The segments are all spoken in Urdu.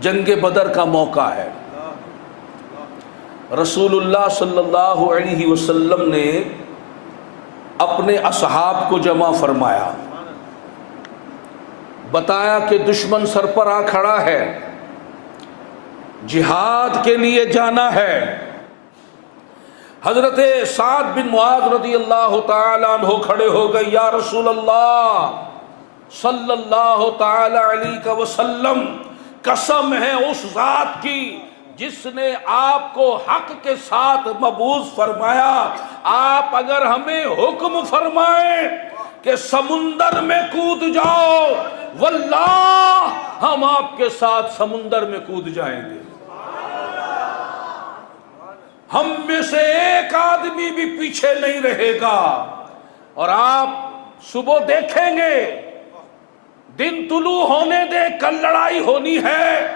جنگ بدر کا موقع ہے، رسول اللہ صلی اللہ علیہ وسلم نے اپنے اصحاب کو جمع فرمایا، بتایا کہ دشمن سر پر آ کھڑا ہے، جہاد کے لیے جانا ہے۔ حضرت سعد بن معاذ رضی اللہ تعالیٰ عنہ کھڑے ہو گئے، یا رسول اللہ صلی اللہ تعالی علیہ وسلم، قسم ہے اس ذات کی جس نے آپ کو حق کے ساتھ مبعوث فرمایا، آپ اگر ہمیں حکم فرمائیں کہ سمندر میں کود جاؤ، واللہ ہم آپ کے ساتھ سمندر میں کود جائیں گے، ہم میں سے ایک آدمی بھی پیچھے نہیں رہے گا۔ اور آپ صبح دیکھیں گے، دن طلوع ہونے دے، کل لڑائی ہونی ہے،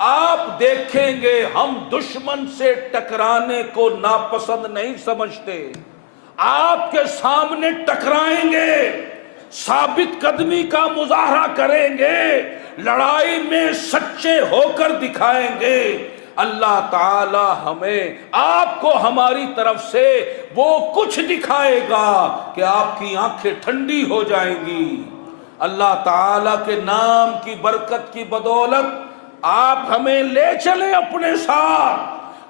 آپ دیکھیں گے ہم دشمن سے ٹکرانے کو ناپسند نہیں سمجھتے، آپ کے سامنے ٹکرائیں گے، ثابت قدمی کا مظاہرہ کریں گے، لڑائی میں سچے ہو کر دکھائیں گے۔ اللہ تعالی ہمیں آپ کو ہماری طرف سے وہ کچھ دکھائے گا کہ آپ کی آنکھیں ٹھنڈی ہو جائیں گی۔ اللہ تعالی کے نام کی برکت کی بدولت آپ ہمیں لے چلیں اپنے ساتھ۔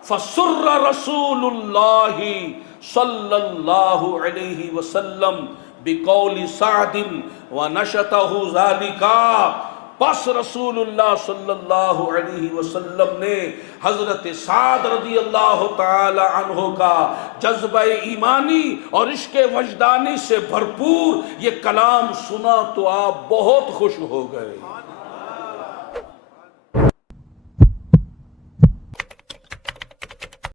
فسر رسول اللہ صلی اللہ علیہ وسلم بقول سعد ونشتہ ذالک، پس رسول اللہ صلی اللہ علیہ وسلم نے حضرت سعد رضی اللہ تعالی عنہ کا جذبہ ایمانی اور عشق وجدانی سے بھرپور یہ کلام سنا تو آپ بہت خوش ہو گئے۔